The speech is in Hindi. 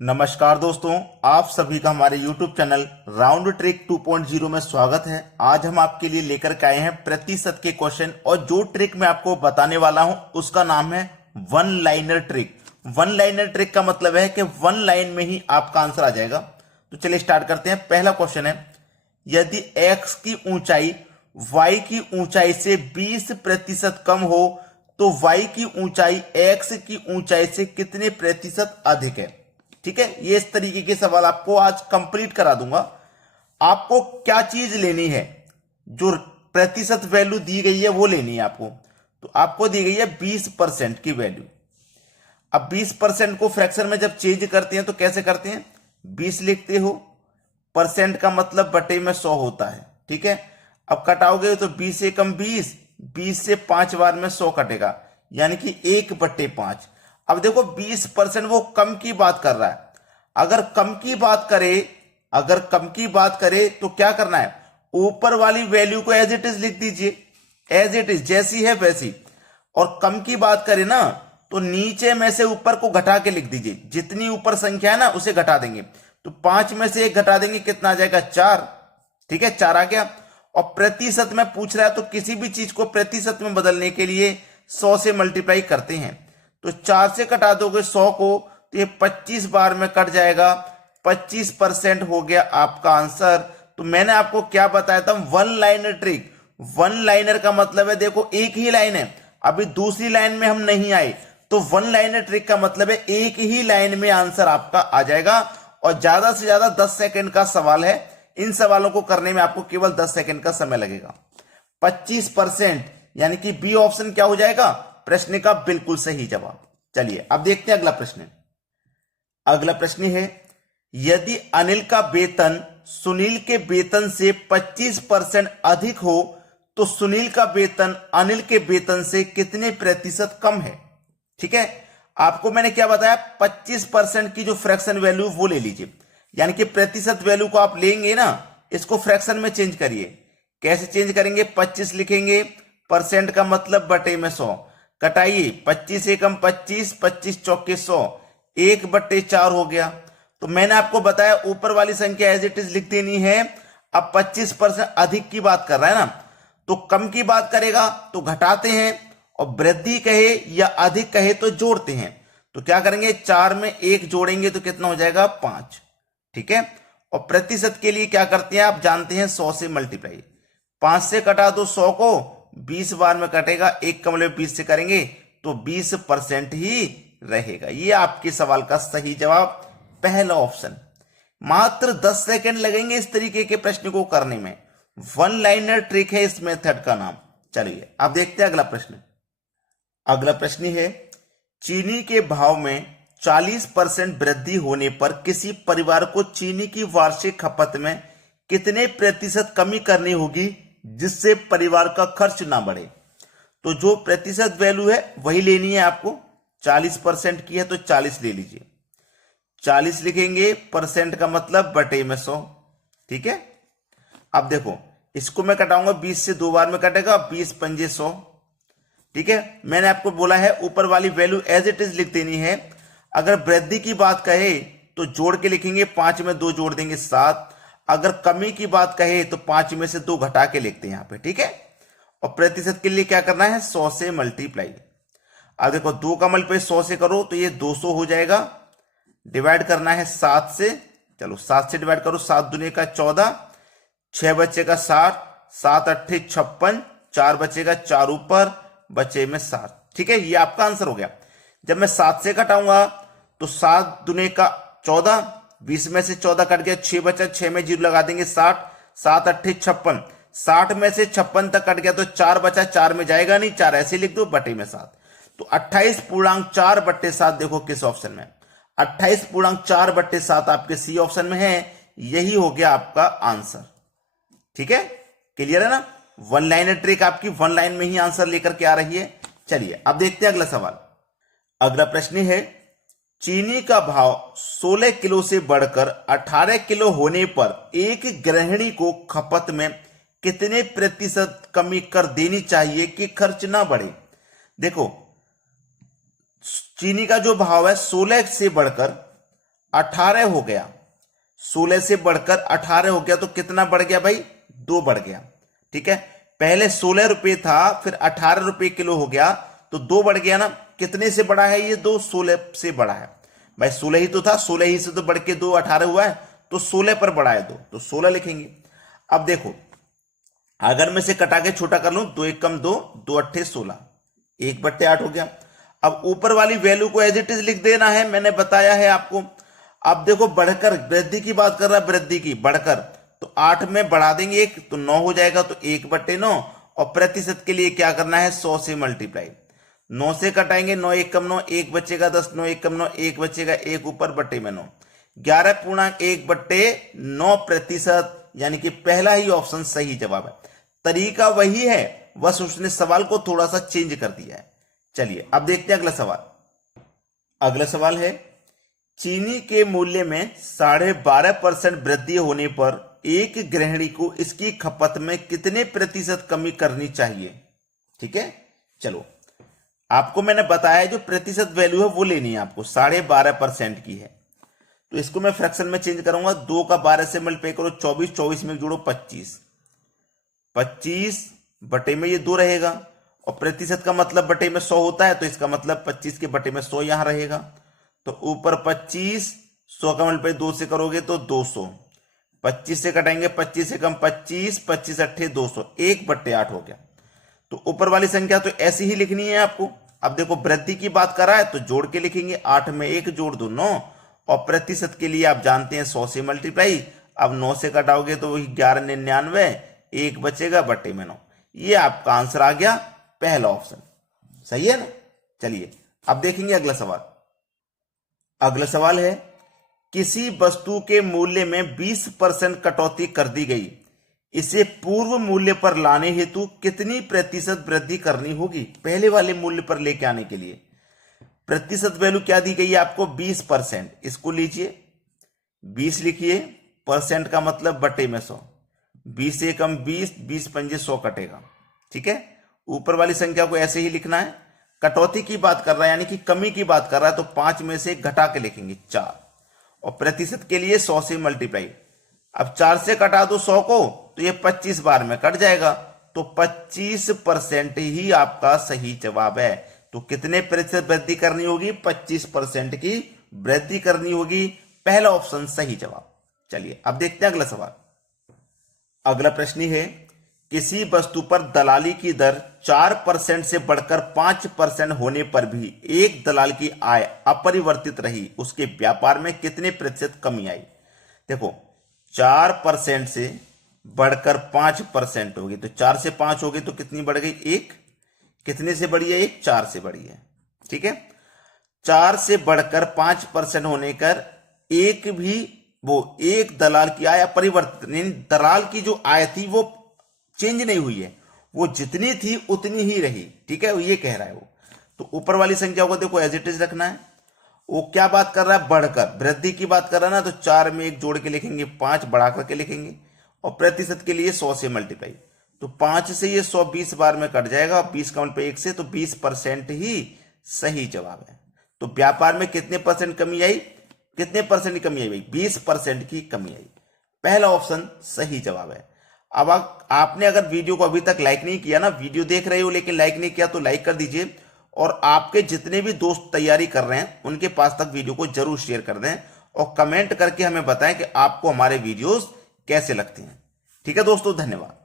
नमस्कार दोस्तों, आप सभी का हमारे YouTube चैनल राउंड ट्रिक 2.0 में स्वागत है। आज हम आपके लिए लेकर के आए हैं प्रतिशत के क्वेश्चन और जो ट्रिक मैं आपको बताने वाला हूं उसका नाम है one liner trick. One liner trick का मतलब है कि वन लाइन में ही आपका आंसर आ जाएगा। तो चलिए स्टार्ट करते हैं। पहला क्वेश्चन है, यदि x की ऊंचाई y की ऊंचाई से 20% कम हो तो y की ऊंचाई x की ऊंचाई से कितने प्रतिशत अधिक है। ठीक है, ये इस तरीके के सवाल आपको आज कंप्लीट करा दूंगा। आपको क्या चीज लेनी है, जो प्रतिशत वैल्यू दी गई है वो लेनी है आपको। तो आपको दी गई है 20% की वैल्यू। अब 20% को फ्रैक्शन में जब चेंज करते हैं तो कैसे करते हैं, 20 लिखते हो, परसेंट का मतलब बटे में 100 होता है। ठीक है, अब कटाओगे तो 20 से कम 20, 20 से 5 बार में 100 कटेगा, यानी कि 1/5। अब देखो 20% वो कम की बात कर रहा है। अगर कम की बात करे तो क्या करना है, ऊपर वाली वैल्यू को एज इट इज लिख दीजिए, एज इट इज जैसी है वैसी। और कम की बात करें ना तो नीचे में से ऊपर को घटा के लिख दीजिए, जितनी ऊपर संख्या है ना उसे घटा देंगे। तो 5 में से 1 घटा देंगे, कितना आ जाएगा, 4। ठीक है, 4 आ गया। और प्रतिशत में पूछ रहा है तो किसी भी चीज को प्रतिशत में बदलने के लिए 100 से मल्टीप्लाई करते हैं। तो 4 से कटा दोगे 100 को तो ये 25 बार में कट जाएगा, 25% हो गया आपका आंसर। तो मैंने आपको क्या बताया था, one liner trick. One liner का मतलब है, देखो एक ही लाइन है, अभी दूसरी लाइन में हम नहीं आए, तो वन लाइनर ट्रिक का मतलब है एक ही लाइन में आंसर आपका आ जाएगा। और ज्यादा से ज्यादा 10 सेकंड का सवाल है। इन सवालों को करने में आपको केवल 10 सेकंड का समय लगेगा। 25% यानी कि बी ऑप्शन क्या हो जाएगा, प्रश्न का बिल्कुल सही जवाब। चलिए अब देखते हैं अगला प्रश्न। अगला प्रश्न है, यदि अनिल का वेतन सुनील के वेतन से 25% अधिक हो तो सुनील का वेतन अनिल के वेतन से कितने प्रतिशत कम है। ठीक है, आपको मैंने क्या बताया, 25% की जो फ्रैक्शन वैल्यू वो ले लीजिए, यानी कि प्रतिशत वैल्यू को आप लेंगे ना, इसको फ्रैक्शन में चेंज करिए। कैसे चेंज करेंगे, 25 लिखेंगे, परसेंट का मतलब बटे में 100, कटाइए 25 एकम 25, 25 चौके 100, 1/4 हो गया। तो मैंने आपको बताया ऊपर वाली संख्या एज इट इज लिख देनी है। अब 25% अधिक की बात कर रहा है ना, तो कम की बात करेगा तो घटाते हैं, और वृद्धि कहे या अधिक कहे तो जोड़ते हैं। तो क्या करेंगे, 4 में 1 जोड़ेंगे तो कितना हो जाएगा, 5। ठीक है, और प्रतिशत के लिए क्या करते हैं आप जानते हैं, 100 से मल्टीप्लाई। 5 से कटा दो 100 को, 20 बार में कटेगा, 1 का मतलब 20 से करेंगे तो 20% ही रहेगा। ये आपके सवाल का सही जवाब पहला ऑप्शन। मात्र 10 सेकंड लगेंगे इस तरीके के प्रश्न को करने में। वन लाइनर ट्रिक है इस मेथड का नाम। चलिए अब देखते हैं अगला प्रश्न। अगला प्रश्न है, चीनी के भाव में 40% वृद्धि होने पर किसी परिवार को चीनी की वार्षिक खपत में कितने प्रतिशत कमी करनी होगी जिससे परिवार का खर्च ना बढ़े। तो जो प्रतिशत वैल्यू है वही लेनी है आपको। 40% की है तो 40 ले लीजिए, 40 लिखेंगे, परसेंट का मतलब बटे में 100। ठीक है, अब देखो इसको मैं कटाऊंगा, 20 से 2 बार में कटेगा, 20 पंजे 100। ठीक है, मैंने आपको बोला है ऊपर वाली वैल्यू एज इट इज लिख देनी है। अगर वृद्धि की बात कहे तो जोड़ के लिखेंगे, 5 में 2 जोड़ देंगे 7। अगर कमी की बात कहे तो 5 में से 2 घटा के लिखते हैं यहां पे। ठीक है, और प्रतिशत के लिए क्या करना है, 100 से मल्टीप्लाई। अब देखो 2 का मल्टीप्लाई 100 से करो तो ये 200 हो जाएगा, डिवाइड करना है 7 से। चलो 7 से डिवाइड करो, 7 दूनी का 14, 6 बचेगा 60, 7 अट्ठे 56, 4 बचेगा, 4 ऊपर बचे में 7। ठीक है, ये आपका आंसर हो गया। जब मैं 7 से घटाऊंगा तो 7 दूने का 14, 20 में से 14 कट गया, 6 बचा, 6 में 0 लगा देंगे, 60, 7 अट्ठे 56, 60 में से 56 तक कट गया तो 4 बचा, 4 में जाएगा नहीं, 4 ऐसे लिख दो, बटे में 7। तो 28.4/7 देखो किस ऑप्शन में, 28.4/7 आपके सी ऑप्शन में है। यही हो गया आपका आंसर। ठीक है, क्लियर है ना। वन लाइनर ट्रिक आपकी वन लाइन में ही आंसर लेकर के आ रही है। चलिए अब देखते हैं अगला सवाल। अगला प्रश्न है, चीनी का भाव 16 किलो से बढ़कर 18 किलो होने पर एक गृहिणी को खपत में कितने प्रतिशत कमी कर देनी चाहिए कि खर्च ना बढ़े। देखो चीनी का जो भाव है 16 से बढ़कर 18 हो गया, 16 से बढ़कर 18 हो गया, तो कितना बढ़ गया भाई? 2 बढ़ गया। ठीक है, पहले 16 रुपए था, फिर 18 रुपए किलो हो गया, तो 2 बढ़ गया ना। कितने से बड़ा है ये? 2 16 से बड़ा है भाई। 16 ही तो था, 16 ही से तो बढ़ के 2 18 हुआ है, तो 16 पर बड़ा है 2, तो 16 लिखेंगे। अब देखो, अगर मैं से कटा के छोटा कर लूं, 2 1 कम 2, 2 अट्ठे 16, 1/8 हो गया। अब ऊपर वाली वैल्यू को एज इट इज लिख देना है, मैंने बताया है आपको। अब देखो, बढ़कर वृद्धि की बात कर रहा है, वृद्धि की बढ़कर, तो 8 में बढ़ा देंगे 1, तो 9 हो जाएगा, तो 1/9। और प्रतिशत के लिए क्या करना है? 100 से मल्टीप्लाई। 9 से कटाएंगे, 9 1 कम 9, 1 बचेगा 10, 9 1 कम 9, 1 बचेगा, 1 ऊपर बट्टे में 9, 11.1/9 प्रतिशत, यानी कि पहला ही ऑप्शन सही जवाब है। तरीका वही है, बस उसने सवाल को थोड़ा सा चेंज कर दिया है। चलिए अब देखते हैं अगला सवाल। अगला सवाल है, चीनी के मूल्य में 12.5% वृद्धि होने पर एक गृहिणी को इसकी खपत में कितने प्रतिशत कमी करनी चाहिए? ठीक है, चलो आपको मैंने बताया जो प्रतिशत वैल्यू है वो लेनी है आपको, 12.5% की है। तो इसको मैं फ्रैक्शन में चेंज करूंगा, 2 का 12 से मल्टीप्लाई करो 24, 24 में जोड़ो 25, 25 बटे में ये 2 रहेगा, और प्रतिशत का मतलब बटे में 100 होता है, तो इसका मतलब 25 के बटे में 100 यहां रहेगा। तो ऊपर 25, 100 का मल्टीप्लाई 2 से करोगे तो 200, 25 से कटाएंगे, 25 से कम 25, 25 अट्ठे 200, 1/8 हो गया। तो ऊपर वाली संख्या तो ऐसी ही लिखनी है आपको। अब देखो, वृद्धि की बात कर रहा है तो जोड़ के लिखेंगे, 8 में 1 जोड़ दो 9, और प्रतिशत के लिए आप जानते हैं 100 से मल्टीप्लाई। अब 9 से कटाओगे तो वही 1199, 1 बचेगा बट्टे में 9। ये आपका आंसर आ गया, पहला ऑप्शन सही है ना। चलिए अब देखेंगे अगला सवाल। अगला सवाल है, किसी वस्तु के मूल्य में 20% कटौती कर दी गई, इसे पूर्व मूल्य पर लाने हेतु कितनी प्रतिशत वृद्धि करनी होगी? पहले वाले मूल्य पर लेके आने के लिए प्रतिशत वैल्यू क्या दी गई है आपको? 20%। इसको लीजिए, 20 लिखिए, परसेंट का मतलब बटे में 100, 20 से कम 20, 20 पंजे 100 कटेगा। ठीक है, ऊपर वाली संख्या को ऐसे ही लिखना है। कटौती की बात कर रहा है, यानी कि कमी की बात कर रहा है, तो 5 में से घटा के लिखेंगे 4, और प्रतिशत के लिए 100 से मल्टीप्लाई। अब 4 से कटा दो 100 को, तो ये 25 बार में कट जाएगा, तो 25% ही आपका सही जवाब है। तो कितने प्रतिशत वृद्धि करनी होगी? 25% की वृद्धि करनी होगी, पहला ऑप्शन सही जवाब। चलिए अब देखते हैं अगला सवाल। अगला प्रश्न है, किसी वस्तु पर दलाली की दर 4% से बढ़कर 5% होने पर भी एक दलाल की आय अपरिवर्तित रही, उसके व्यापार में कितने प्रतिशत कमी आई? देखो, 4% से बढ़कर 5% होगी, तो 4 से 5 होगी तो कितनी बढ़ गई? 1। कितने से बढ़ी है? 1, 4 से बढ़ी है। ठीक है, 4 से बढ़कर 5% होने कर एक भी एक दलाल की आय अपरिवर्तित, दलाल की जो आय थी वो चेंज नहीं हुई है, वो जितनी थी उतनी ही रही। ठीक है, ये कह रहा है वो। तो ऊपर वाली संख्या को देखो एज इट इज रखना है। वो क्या बात कर रहा है? बढ़कर, वृद्धि की बात कर रहा है ना, तो 4 में 1 जोड़ के लिखेंगे, 5 बढ़ा करके लिखेंगे, और प्रतिशत के लिए 100 से मल्टीप्लाई। तो 5 से ये 100 20 बार में कट जाएगा, 20 का मल्टीप्लाई 1 से, तो 20% ही सही जवाब है। तो व्यापार में कितने परसेंट कमी आई? कितने परसेंट की कमी आई भाई? 20% की कमी आई, पहला ऑप्शन सही जवाब है। अब आपने अगर वीडियो को अभी तक लाइक नहीं किया ना, वीडियो देख रहे हो लेकिन लाइक नहीं किया, तो लाइक कर दीजिए, और आपके जितने भी दोस्त तैयारी कर रहे हैं उनके पास तक वीडियो को जरूर शेयर कर दें, और कमेंट करके हमें बताएं कि आपको हमारे वीडियोस कैसे लगते हैं। ठीक है दोस्तों, धन्यवाद।